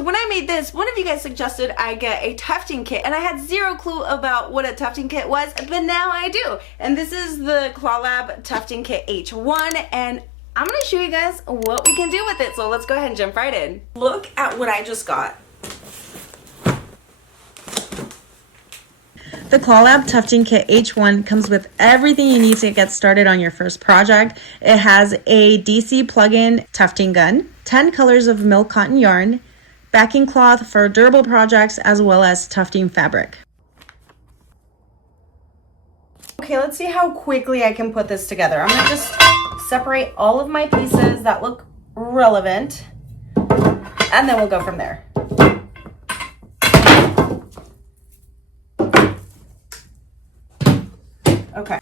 So when I made this, one of you guys suggested I get a tufting kit, and I had zero clue about what a tufting kit was, but now I do. And this is the Clawlab Tufting Kit H1, and I'm gonna show you guys what we can do with it. So let's go ahead and jump right in. Look at what I just got. The Clawlab Tufting Kit H1 comes with everything you need to get started on your first project. It has a DC plug-in tufting gun, 10 colors of milk cotton yarn, backing cloth for durable projects, as well as tufting fabric. Okay, let's see how quickly I can put this together. I'm gonna just separate all of my pieces that look relevant, and then we'll go from there. Okay.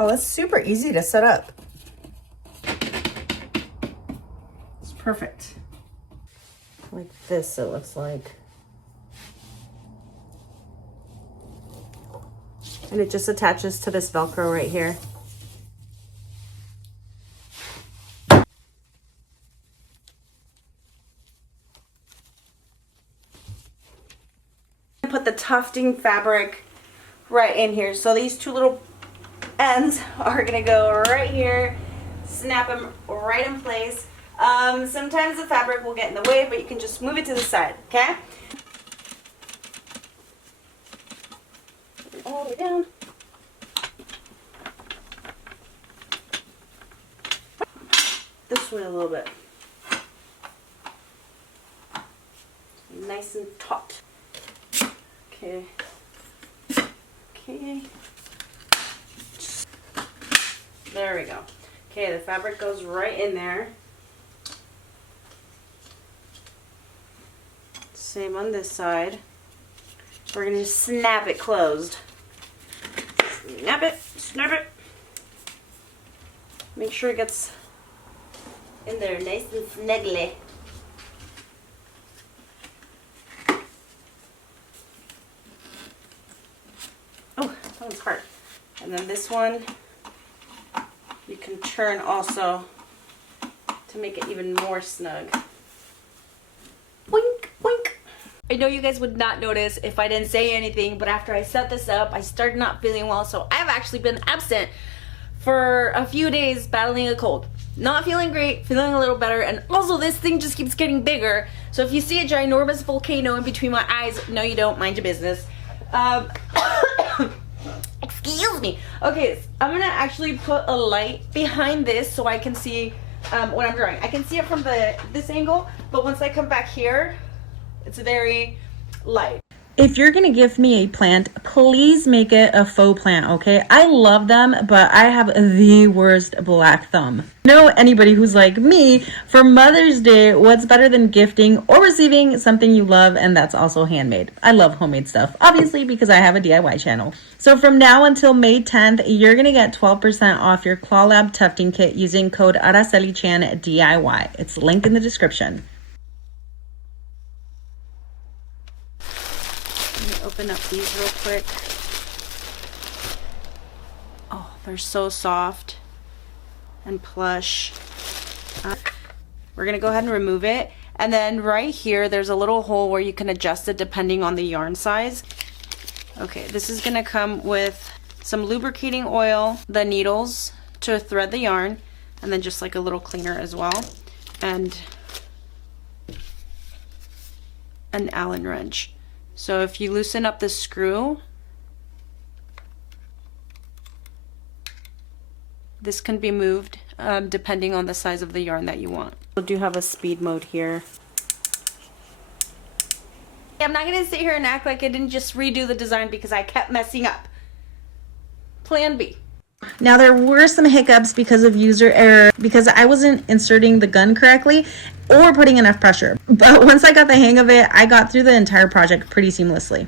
Oh, that's super easy to set up. It's perfect. Like this, it looks like. And it just attaches to this Velcro right here. Put the tufting fabric right in here. So these two little ends are gonna go right here, snap them right in place. Sometimes the fabric will get in the way, but you can just move it to the side, okay? All the way down. This way a little bit. Nice and taut. Okay. Okay. There we go. Okay, the fabric goes right in there. Same on this side. We're going to snap it closed. Snap it, snap it. Make sure it gets in there nice and snugly. Oh, that one's hard. And then this one, you can turn also to make it even more snug. Wink, wink. I know you guys would not notice if I didn't say anything, but after I set this up, I started not feeling well, so I've actually been absent for a few days battling a cold. Not feeling great, feeling a little better, and also this thing just keeps getting bigger. So if you see a ginormous volcano in between my eyes, no you don't, mind your business. Excuse me. Okay, I'm gonna actually put a light behind this so I can see what I'm drawing. I can see it from this angle, but once I come back here, it's very light. If you're gonna give me a plant, please make it a faux plant, okay? I love them, but I have the worst black thumb. Know anybody who's like me, for Mother's Day, what's better than gifting or receiving something you love and that's also handmade? I love homemade stuff, obviously, because I have a DIY channel. So from now until May 10th, you're gonna get 12% off your Clawlab Tufting Kit using code aracelichanyt DIY. It's linked in the description. Open up these real quick. Oh, they're so soft and plush. We're gonna go ahead and remove it, and then right here there's a little hole where you can adjust it depending on the yarn size. Okay, this is gonna come with some lubricating oil, the needles to thread the yarn, and then just like a little cleaner as well, and an Allen wrench. So if you loosen up the screw, this can be moved depending on the size of the yarn that you want. We do have a speed mode here. I'm not gonna sit here and act like I didn't just redo the design because I kept messing up. Plan B. Now there were some hiccups because of user error because I wasn't inserting the gun correctly or putting enough pressure. But once I got the hang of it, I got through the entire project pretty seamlessly.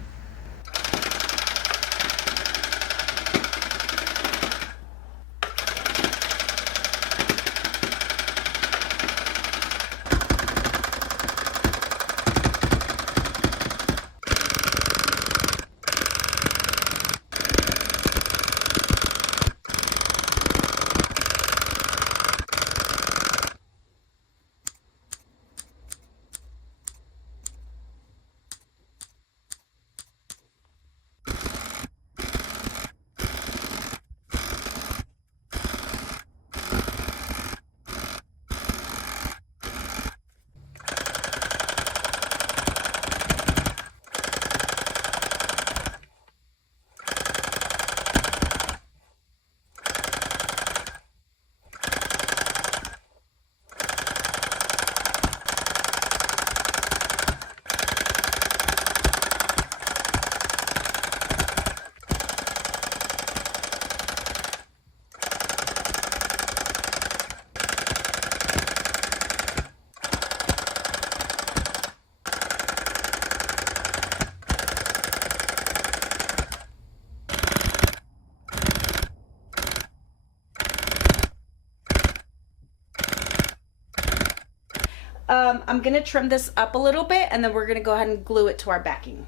I'm gonna trim this up a little bit and then we're gonna go ahead and glue it to our backing.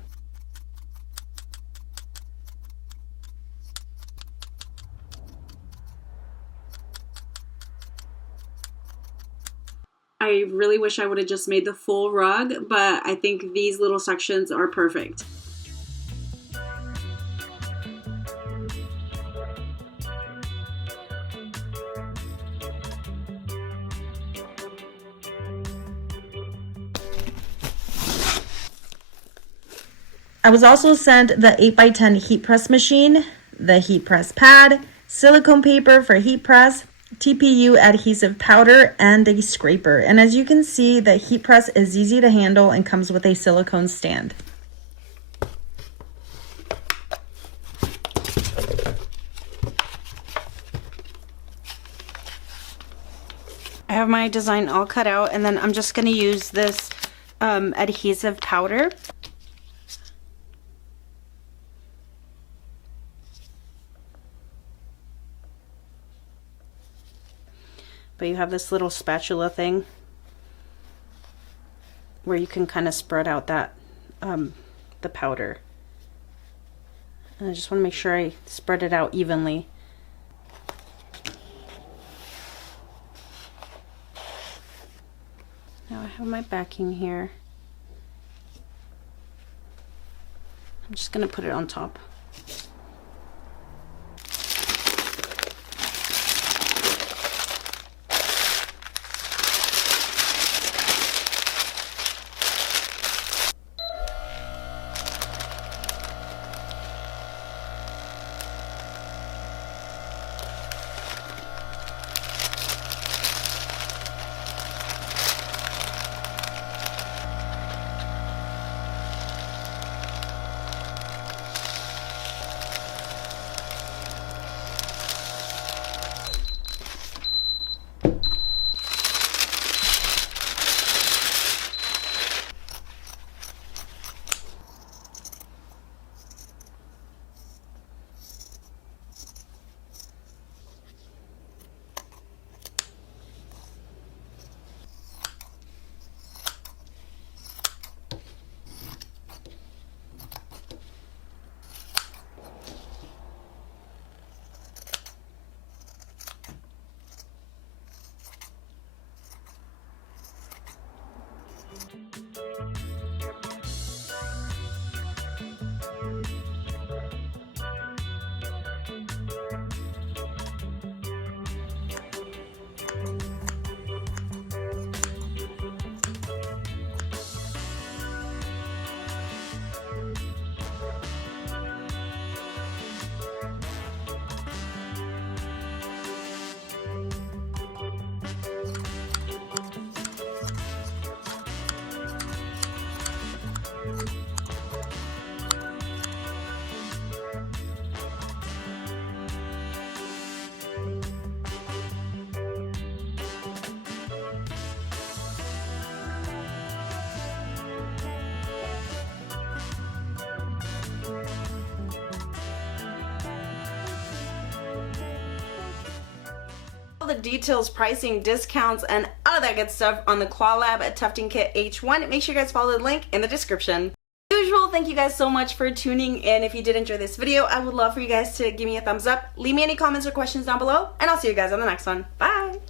I really wish I would have just made the full rug, but I think these little sections are perfect. I was also sent the 8x10 heat press machine, the heat press pad, silicone paper for heat press, TPU adhesive powder, and a scraper. And as you can see, the heat press is easy to handle and comes with a silicone stand. I have my design all cut out and then I'm just gonna use this adhesive powder. But you have this little spatula thing where you can kind of spread out that the powder. And I just want to make sure I spread it out evenly. Now I have my backing here. I'm just going to put it on top. All the details, pricing, discounts, and all that good stuff on the Clawlab Tufting Kit H1. Make sure you guys follow the link in the description. As usual, thank you guys so much for tuning in. If you did enjoy this video, I would love for you guys to give me a thumbs up. Leave me any comments or questions down below, and I'll see you guys on the next one. Bye!